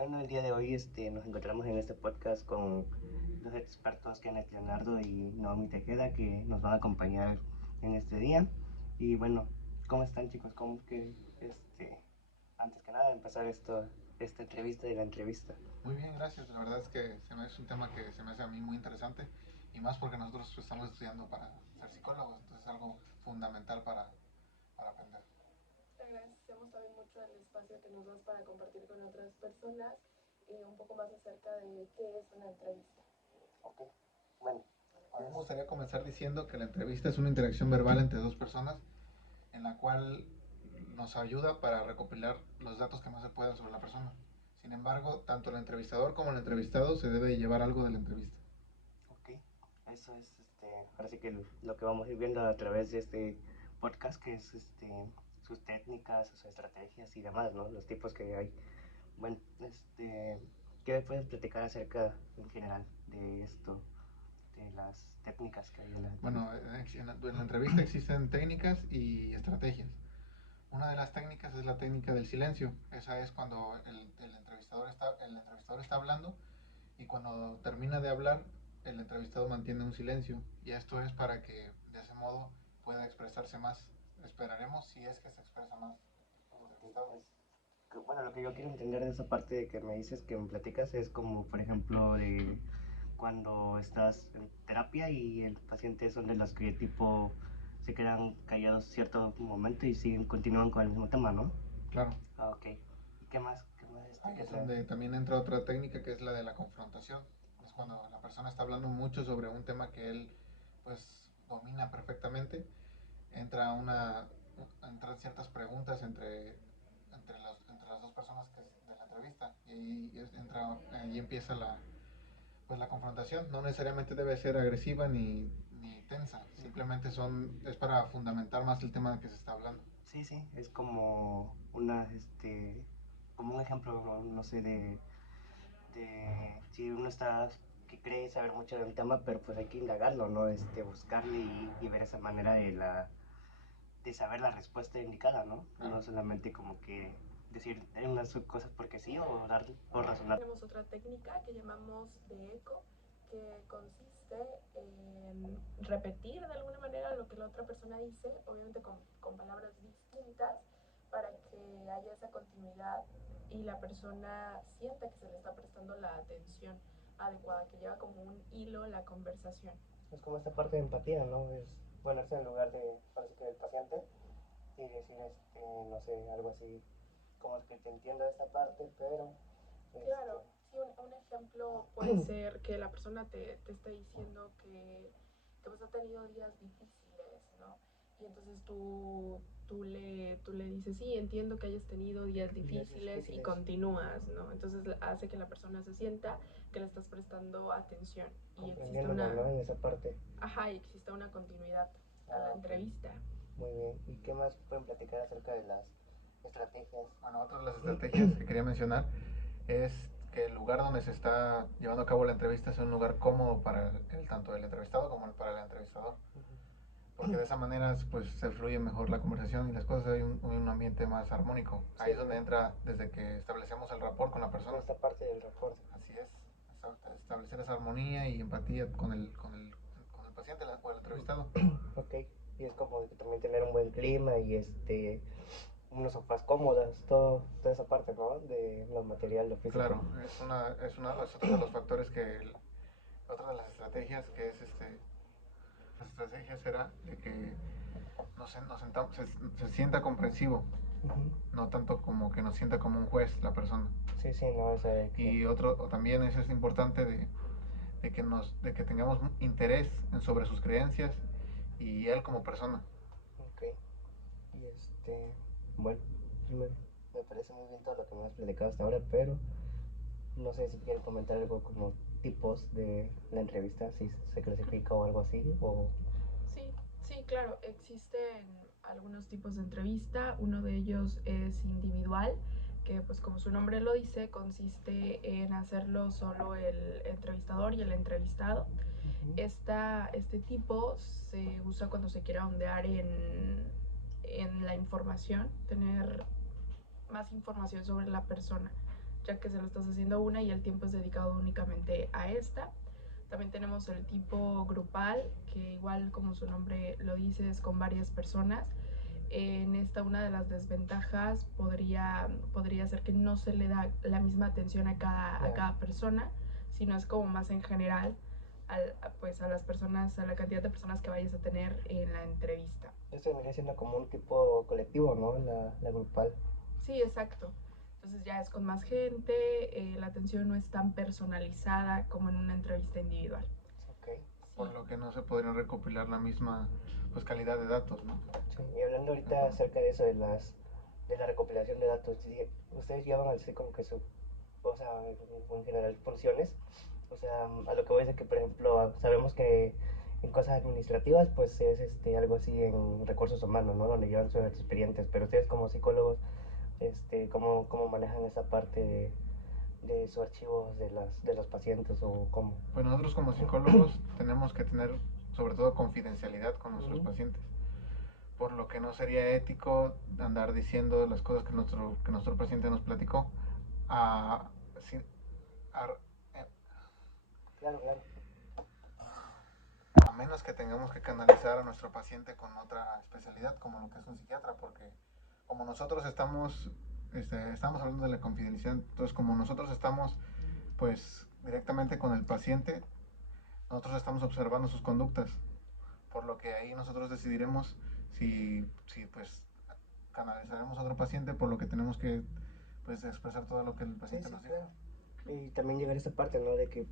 Bueno, el día de hoy nos encontramos en este podcast con los expertos Kenneth Leonardo y Naomi Tejeda que nos van a acompañar en este día. Y bueno, ¿cómo están chicos? ¿Cómo que antes que nada empezar esta entrevista y la entrevista? Muy bien, gracias. La verdad es que es un tema que se me hace a mí muy interesante y más porque nosotros estamos estudiando para ser psicólogos, entonces es algo fundamental para aprender. Te agradecemos también mucho el espacio que nos das para compartir con otras personas y un poco más acerca de qué es una entrevista. Ok, bueno. A mí me gustaría comenzar diciendo que la entrevista es una interacción verbal entre dos personas en la cual nos ayuda para recopilar los datos que más se puedan sobre la persona. Sin embargo, tanto el entrevistador como el entrevistado se debe llevar algo de la entrevista. Ok, eso es ahora sí que lo que vamos a ir viendo a través de este podcast, que es sus técnicas, sus estrategias y demás, ¿no? Los tipos que hay. Bueno, ¿qué me puedes platicar acerca en general de esto, de las técnicas que hay en la Bueno, entrevista? en la entrevista existen técnicas y estrategias. Una de las técnicas es la técnica del silencio. Esa es cuando el entrevistador está hablando y cuando termina de hablar, el entrevistado mantiene un silencio. Y esto es para que de ese modo pueda expresarse más. Esperaremos si es que se expresa más el entrevistado. Bueno, lo que yo quiero entender de esa parte de que me dices que me platicas es como, por ejemplo, de cuando estás en terapia y el paciente son de los que tipo se quedan callados cierto momento y siguen, continúan con el mismo tema, ¿no? Claro. Ah, ok. ¿Y qué más? ¿Qué más Ahí qué es trae? donde también entra otra técnica que es la de la confrontación. Es cuando la persona está hablando mucho sobre un tema que él pues domina perfectamente. Entra una entran ciertas preguntas entre las dos personas que de la entrevista y empieza la confrontación. No necesariamente debe ser agresiva ni tensa, simplemente es para fundamentar más el tema que se está hablando. Sí, sí, es como como un ejemplo, no sé, de si uno está, que cree saber mucho de un tema, pero pues hay que indagarlo, ¿no? Buscarle y ver esa manera de saber la respuesta indicada, ¿no? Claro. No solamente como que decir unas cosas porque sí o dar o razonar. Tenemos otra técnica que llamamos de eco, que consiste en repetir de alguna manera lo que la otra persona dice, obviamente con palabras distintas, para que haya esa continuidad y la persona sienta que se le está prestando la atención adecuada, que lleva como un hilo la conversación. Es como esta parte de empatía, ¿no? Es ponerse en lugar de, parece que del paciente y decir, no sé, algo así, como que te entiendo esta parte, pero... Claro, sí, un ejemplo puede ser que la persona te esté diciendo que pues ha tenido días difíciles, ¿no? Y entonces tú le dices, sí, entiendo que hayas tenido días difíciles y continúas, ¿no? Entonces hace que la persona se sienta que le estás prestando atención y existe una... ¿no? En esa parte. Ajá, y existe una continuidad a la entrevista. Muy bien. ¿Y qué más pueden platicar acerca de las estrategias? Bueno, otra de las estrategias que quería mencionar es que el lugar donde se está llevando a cabo la entrevista sea un lugar cómodo para tanto el entrevistado como para el entrevistador. Porque de esa manera pues se fluye mejor la conversación y las cosas, hay un ambiente más armónico. Ahí es donde entra desde que establecemos el rapport con la persona. Esta parte del rapport. Así es, establecer esa armonía y empatía con el paciente o el entrevistado. Ok, y es como que también tener un buen clima y unos sofás cómodas, toda esa parte, ¿no? De lo material, lo físico. Claro, es otro de los factores otra de las estrategias que es las estrategias era de que nos sentamos, se sienta comprensivo, no tanto como que nos sienta como un juez la persona. Sí, sí, no, esa de que... Y también eso es importante de que tengamos interés sobre sus creencias y él como persona. Ok, y bueno, me parece muy bien todo lo que me has platicado hasta ahora, pero no sé si quieres comentar algo como tipos de la entrevista, si se clasifica o algo así, o... Sí, sí, claro, existen algunos tipos de entrevista. Uno de ellos es individual, que pues como su nombre lo dice, consiste en hacerlo solo el entrevistador y el entrevistado. Este tipo se usa cuando se quiere ondear en la información, tener más información sobre la persona, ya que se lo estás haciendo a una y el tiempo es dedicado únicamente a esta. También tenemos el tipo grupal, que igual como su nombre lo dice, es con varias personas. En esta una de las desventajas podría ser que no se le da la misma atención a cada persona, sino es como más en general pues a las personas, a la cantidad de personas que vayas a tener en la entrevista. Esto vendría siendo como un tipo colectivo, ¿no? La grupal. Sí, exacto. Entonces ya es con más gente, la atención no es tan personalizada como en una entrevista individual. Ok. Por lo que no se podrían recopilar la misma pues calidad de datos, ¿no? Sí, y hablando ahorita acerca de eso, de la recopilación de datos, ustedes llevan así como que o sea, en general funciones, o sea, a lo que voy es de que, por ejemplo, sabemos que en cosas administrativas, pues es algo así en recursos humanos, ¿no? Donde llevan sus expedientes, pero ustedes como psicólogos, ¿cómo manejan esa parte de sus archivos de los pacientes o cómo? Pues nosotros como psicólogos tenemos que tener sobre todo confidencialidad con nuestros pacientes, por lo que no sería ético andar diciendo las cosas que nuestro paciente nos platicó a, a, Claro, claro. a menos que tengamos que canalizar a nuestro paciente con otra especialidad como lo que es un psiquiatra, porque como nosotros estamos hablando de la confidencialidad, entonces como nosotros estamos pues directamente con el paciente, nosotros estamos observando sus conductas, por lo que ahí nosotros decidiremos si pues canalizaremos a otro paciente, por lo que tenemos que pues expresar todo lo que el paciente Sí, nos dijo. claro. Y también llegar a esa parte, ¿no? De que,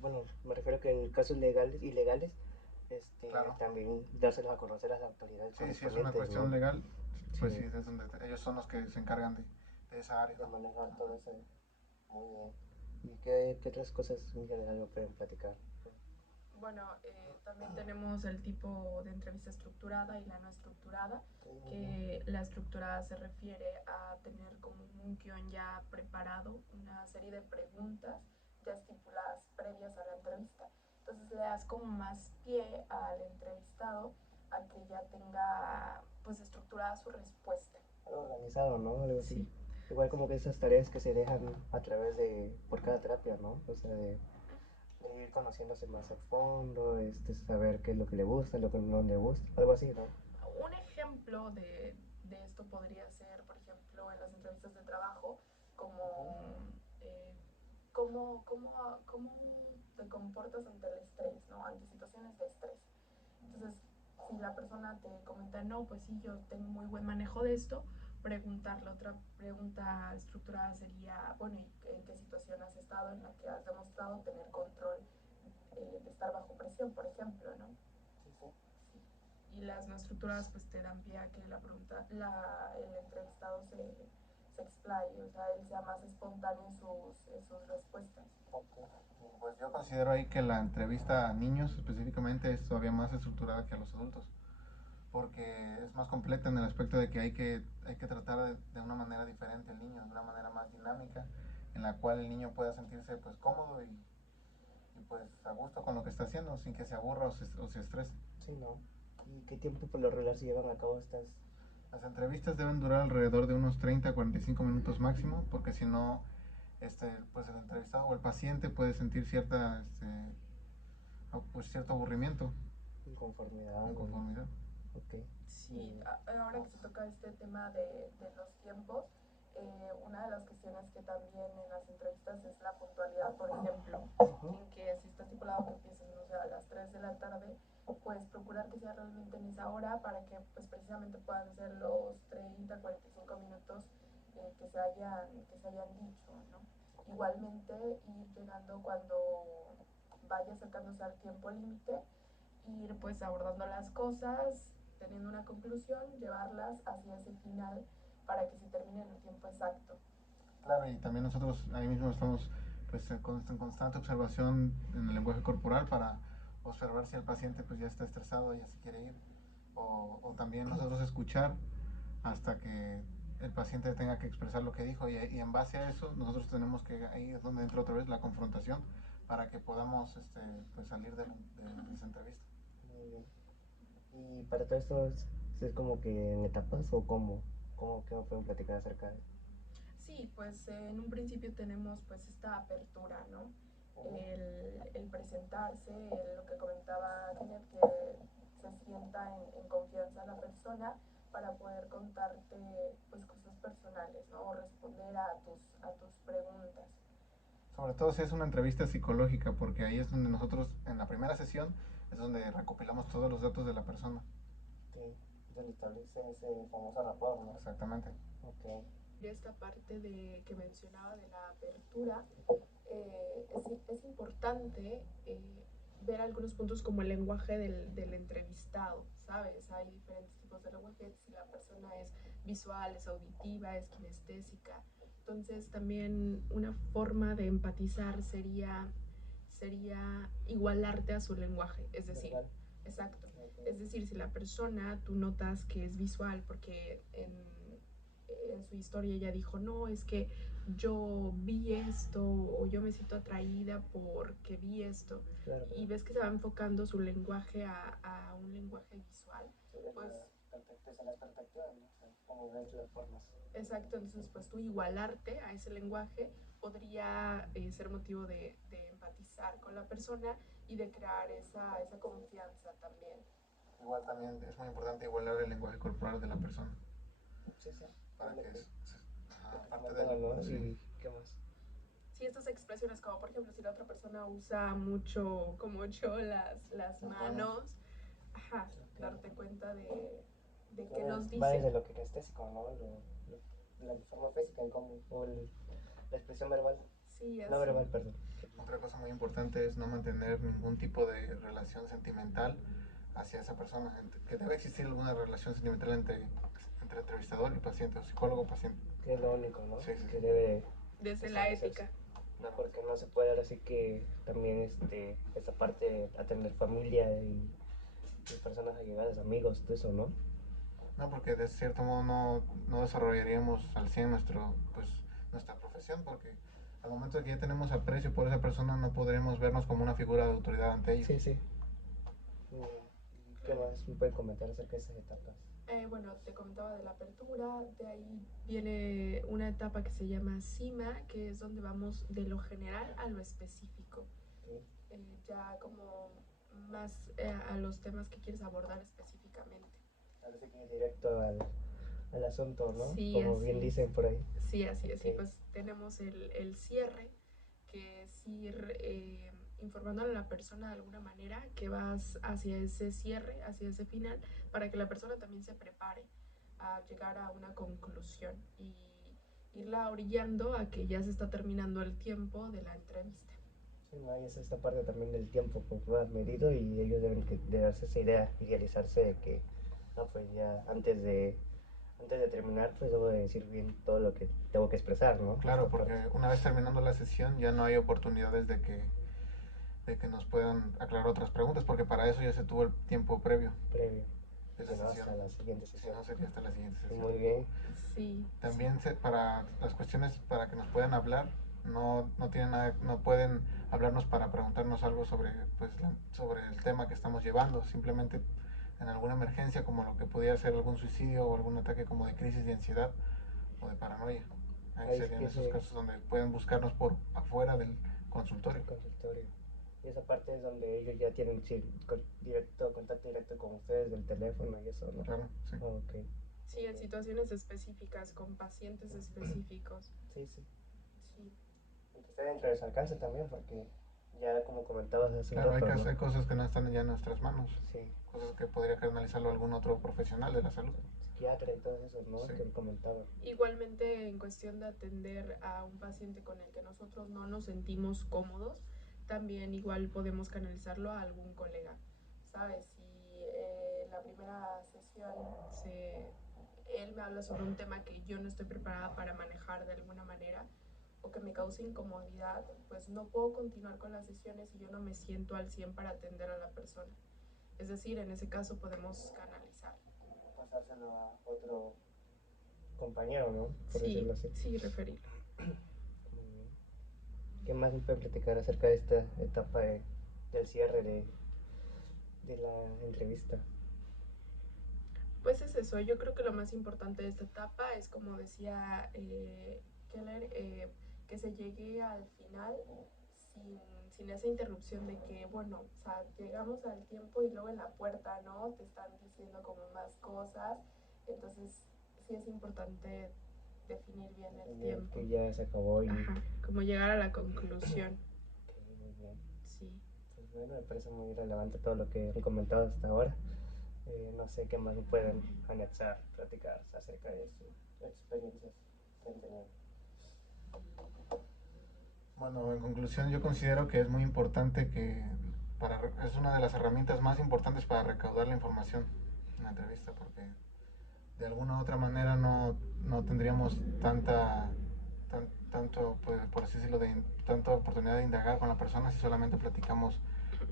bueno, me refiero a que en casos ilegales, Claro. también dárselos a conocer a las autoridades Sí, si es una correspondientes, cuestión ¿no? legal, pues Sí, sí, es donde ellos son los que se encargan de esa área, de ¿no? manejar todo eso. Muy bien. ¿Y qué otras cosas en general me pueden platicar? Bueno, también tenemos el tipo de entrevista estructurada y la no estructurada, que la estructurada se refiere a tener como un guión ya preparado, una serie de preguntas ya estipuladas previas a la entrevista. Entonces le das como más pie al entrevistado a que ya tenga pues estructurada su respuesta. Algo organizado, ¿no? Algo así. Sí. Igual como que esas tareas que se dejan a través por cada terapia, ¿no? O sea, de ir conociéndose más a fondo, saber qué es lo que le gusta, lo que no le gusta, algo así, ¿no? Un ejemplo de esto podría ser, por ejemplo, en las entrevistas de trabajo, como cómo te comportas ante el estrés, ¿no? Ante situaciones de estrés. Entonces, si la persona te comenta, no, pues sí, yo tengo muy buen manejo de esto, preguntarle otra pregunta estructurada sería, bueno, ¿y en qué situación has estado en la que has demostrado tener control de estar bajo presión, por ejemplo, ¿no? Sí, sí. Y las no estructuradas pues te dan pie a que el entrevistado se explaye, o sea, él sea más espontáneo en sus respuestas. Okay. Pues yo considero ahí que la entrevista a niños específicamente es todavía más estructurada que a los adultos, porque es más completa en el aspecto de que hay que tratar de una manera diferente al niño, de una manera más dinámica, en la cual el niño pueda sentirse pues cómodo y pues a gusto con lo que está haciendo, sin que se aburra o se estrese. Sí, ¿no? ¿Y qué tiempo por lo regular se llevan a cabo estas? Las entrevistas deben durar alrededor de unos 30 a 45 minutos máximo, porque si no, pues el entrevistado o el paciente puede sentir pues cierto aburrimiento, Inconformidad. inconformidad. Ok. Sí, ahora que se toca este tema de los tiempos, una de las cuestiones que también en las entrevistas es la puntualidad, por ejemplo, en que si está estipulado que empieces, no sé, a las 3 de la tarde, pues procurar que sea realmente en esa hora para que pues precisamente puedan ser los 30, 45 minutos que se hayan dicho, ¿no? Igualmente ir llegando cuando vaya acercándose al tiempo límite, ir pues abordando las cosas, teniendo una conclusión, llevarlas hacia ese final para que se termine en el tiempo exacto. Claro, y también nosotros ahí mismo estamos pues en constante observación en el lenguaje corporal para observar si el paciente pues ya está estresado, ya se quiere ir, o también nosotros escuchar hasta que el paciente tenga que expresar lo que dijo y en base a eso nosotros tenemos que, ahí es donde entra otra vez la confrontación para que podamos pues salir de esa entrevista. Muy bien. ¿Y para todo esto es como que en etapas o qué me pueden platicar acerca de? Sí, pues en un principio tenemos pues esta apertura, ¿no? El presentarse, lo que comentaba Kenneth, que se sienta en confianza la persona para poder contarte pues cosas personales, ¿no? O responder a tus preguntas. Sobre todo si es una entrevista psicológica, porque ahí es donde nosotros, en la primera sesión, es donde recopilamos todos los datos de la persona. Sí, donde establece ese famoso rapport, ¿no? Exactamente. Ok. Y esta parte de, que mencionaba de la apertura, es importante ver algunos puntos como el lenguaje del entrevistado, ¿sabes? Hay diferentes tipos de lenguaje, si la persona es visual, es auditiva, es kinestésica. Entonces también una forma de empatizar sería igualarte a su lenguaje, es decir, ¿Verdad? exacto. Ok. Es decir, si la persona tú notas que es visual, porque en su historia ella dijo, no, es que yo vi esto o yo me siento atraída porque vi esto, Claro, y ves que se va enfocando su lenguaje a un lenguaje visual, sí, pues es las perspectivas, ¿no? O sea, cómo ves las formas. exacto, entonces pues tú igualarte a ese lenguaje podría ser motivo de empatizar con la persona y de crear esa confianza también. Igual también es muy importante igualar el lenguaje corporal de la persona. Sí, sí. Para que aparte Comentaba, ¿no? sí. ¿Y qué más? Sí, estas expresiones, como por ejemplo si la otra persona usa mucho, como yo, las manos, ajá, darte cuenta de qué nos Va dice. desde lo kinestésico, ¿no? La forma física, la expresión verbal. Sí, No así. verbal, perdón. Otra cosa muy importante es no mantener ningún tipo de relación sentimental hacia esa persona. Que debe existir alguna relación sentimental entre entrevistador y paciente, o psicólogo-paciente. Que es lo único, ¿no? Sí, sí, Que sí. debe Desde la ética. Claro. porque no se puede ahora sí que también esta parte de atender familia y personas allegadas, amigos, todo eso, ¿no? No, porque de cierto modo no desarrollaríamos al 100 nuestra profesión, porque al momento de que ya tenemos aprecio por esa persona no podremos vernos como una figura de autoridad ante ellos. Sí, sí. ¿Y qué más me pueden comentar acerca de esas etapas? Bueno, te comentaba de la apertura, de ahí viene una etapa que se llama cima, que es donde vamos de lo general a lo específico. Sí. Ya como más a los temas que quieres abordar específicamente. Ahora sí que directo al asunto, ¿no? Sí, Como así bien es. dicen por ahí. Sí, así es. Y Ok. pues tenemos el cierre, que es ir informándole a la persona de alguna manera que vas hacia ese cierre, hacia ese final, para que la persona también se prepare a llegar a una conclusión y irla orillando a que ya se está terminando el tiempo de la entrevista. Sí, no, y es esta parte también del tiempo pues, más medido y ellos de darse esa idea, idealizarse de que, no, pues ya antes de terminar, pues debo de decir bien todo lo que tengo que expresar, ¿no? Claro, Esta porque parte. una vez terminando la sesión ya no hay oportunidades de que nos puedan aclarar otras preguntas, porque para eso ya se tuvo el tiempo previo Previo. de Si la no, sesión. hasta la siguiente Si sesión. no, sería hasta la siguiente Sí, sesión. muy bien. Sí. También para las cuestiones para que nos puedan hablar, no tienen nada, no pueden hablarnos para preguntarnos algo sobre el tema que estamos llevando, simplemente en alguna emergencia como lo que podría ser algún suicidio o algún ataque como de crisis de ansiedad o de paranoia. Ahí Ahí es serían que esos casos donde pueden buscarnos por afuera del consultorio. el consultorio. Y esa parte es donde ellos ya tienen sí, contacto directo con ustedes del teléfono y eso, ¿no? Claro, sí. Ok. Sí, en situaciones específicas, con pacientes específicos. Sí, sí. Sí. Y que esté dentro de su alcance también, porque ya como comentabas hace un Claro, rato, ¿no? hay cosas que no están ya en nuestras manos, Sí. cosas que podría canalizarlo algún otro profesional de la salud. Psiquiatra y todo eso, ¿no? Sí. Que comentaba. Igualmente, en cuestión de atender a un paciente con el que nosotros no nos sentimos cómodos, también igual podemos canalizarlo a algún colega, ¿sabes? Si en la primera sesión él me habla sobre un tema que yo no estoy preparada para manejar de alguna manera o que me cause incomodidad, pues no puedo continuar con las sesiones si yo no me siento al 100 para atender a la persona. Es decir, en ese caso podemos canalizar. Pasárselo a otro compañero, ¿no? Por Sí, decirlo así. sí, referirlo. Muy bien. ¿Qué más me pueden platicar acerca de esta etapa del cierre de la entrevista? Pues es eso, yo creo que lo más importante de esta etapa es, como decía Keller, que se llegue al final sin, sin esa interrupción de que, bueno, o sea, llegamos al tiempo y luego en la puerta, ¿no? Te están diciendo como más cosas, entonces sí es importante definir bien el tiempo. Que ya se acabó y... Ajá, como llegar a la conclusión. Ok, muy bien. Sí. Pues bueno, me parece muy relevante todo lo que han comentado hasta ahora. No sé qué más pueden anexar, platicar acerca de sus experiencias que han tenido. Bueno, en conclusión, yo considero que es muy importante es una de las herramientas más importantes para recaudar la información en la entrevista, porque de alguna u otra manera no tendríamos tanto, pues, por así decirlo, tanta oportunidad de indagar con la persona si solamente platicamos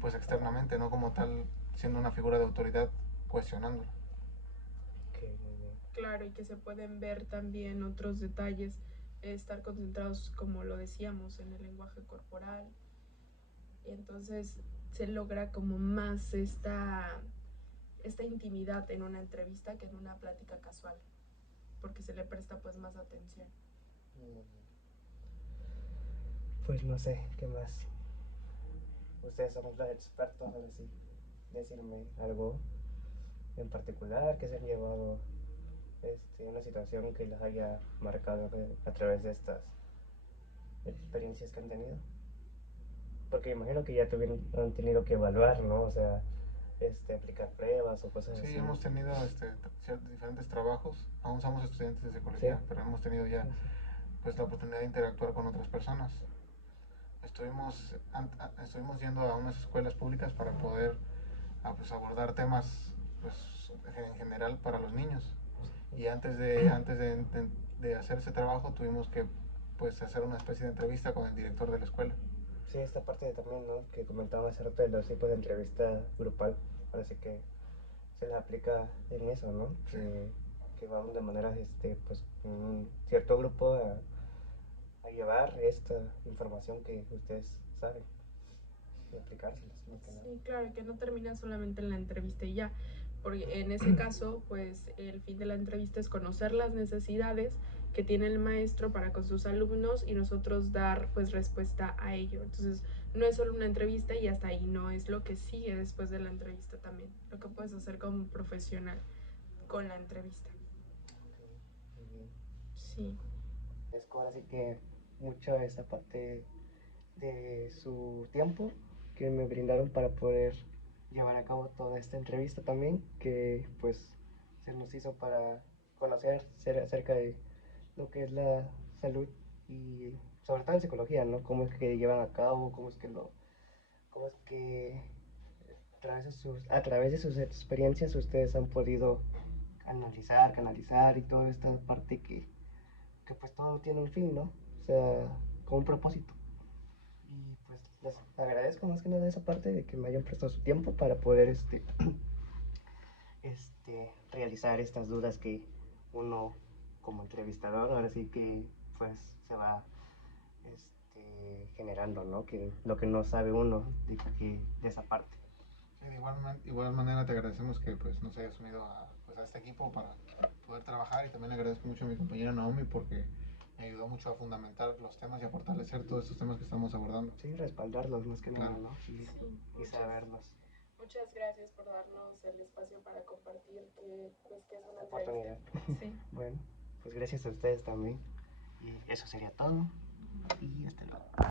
pues externamente, no como tal siendo una figura de autoridad cuestionándola. Ok, muy bien. Claro, y que se pueden ver también otros detalles, estar concentrados, como lo decíamos, en el lenguaje corporal. Entonces se logra como más esta intimidad en una entrevista que en una plática casual, porque se le presta pues más atención. Pues no sé, ¿qué más? Ustedes son los expertos, ahora sí. Decirme algo en particular que se han llevado una situación que les haya marcado a través de estas experiencias que han tenido. Porque imagino que ya han tenido que evaluar, ¿no? O sea, aplicar pruebas o cosas Sí, así. hemos tenido diferentes trabajos, aún somos estudiantes de psicología, Sí. pero hemos tenido ya Sí, sí. pues la oportunidad de interactuar con otras personas. Estuvimos yendo a unas escuelas públicas para poder pues, abordar temas pues, en general para los niños. Y antes de hacer ese trabajo tuvimos que pues, hacer una especie de entrevista con el director de la escuela. Sí, esta parte también, ¿no? Que comentaba hace rato de los tipos de entrevista grupal. Parece que se les aplica en eso, ¿no? Sí. Que vamos de manera, pues, un cierto grupo a llevar esta información que ustedes saben y aplicárselas, más que nada. Sí, claro, que no termina solamente en la entrevista y ya, porque en ese caso, pues el fin de la entrevista es conocer las necesidades que tiene el maestro para con sus alumnos y nosotros dar pues respuesta a ello. Entonces, no es solo una entrevista y hasta ahí, no es lo que sigue después de la entrevista también, lo que puedes hacer como profesional con la entrevista. Muy bien. Sí. Agradezco ahora sí que mucho esta parte de su tiempo que me brindaron para poder llevar a cabo toda esta entrevista también, que pues se nos hizo para conocer acerca de lo que es la salud y sobre todo en psicología, ¿no? Cómo es que llevan a cabo, cómo es que a través de sus experiencias ustedes han podido analizar, canalizar y toda esta parte que pues todo tiene un fin, ¿no? O sea, con un propósito. Y pues les agradezco más que nada esa parte de que me hayan prestado su tiempo para poder realizar estas dudas que uno como entrevistador ahora sí que pues se va generando, ¿no? Que lo que no sabe uno de esa parte. Sí, de igual manera te agradecemos que pues, nos hayas unido pues, a este equipo para poder trabajar y también le agradezco mucho a mi compañera Naomi porque me ayudó mucho a fundamentar los temas y a fortalecer todos estos temas que estamos abordando. Sí, respaldarlos más que nada, Claro. ¿no? Y saberlos. Muchas gracias por darnos el espacio para compartir pues, que es una Oportunidad. entrevista. Sí. Bueno, pues gracias a ustedes también. Y eso sería todo. Y hasta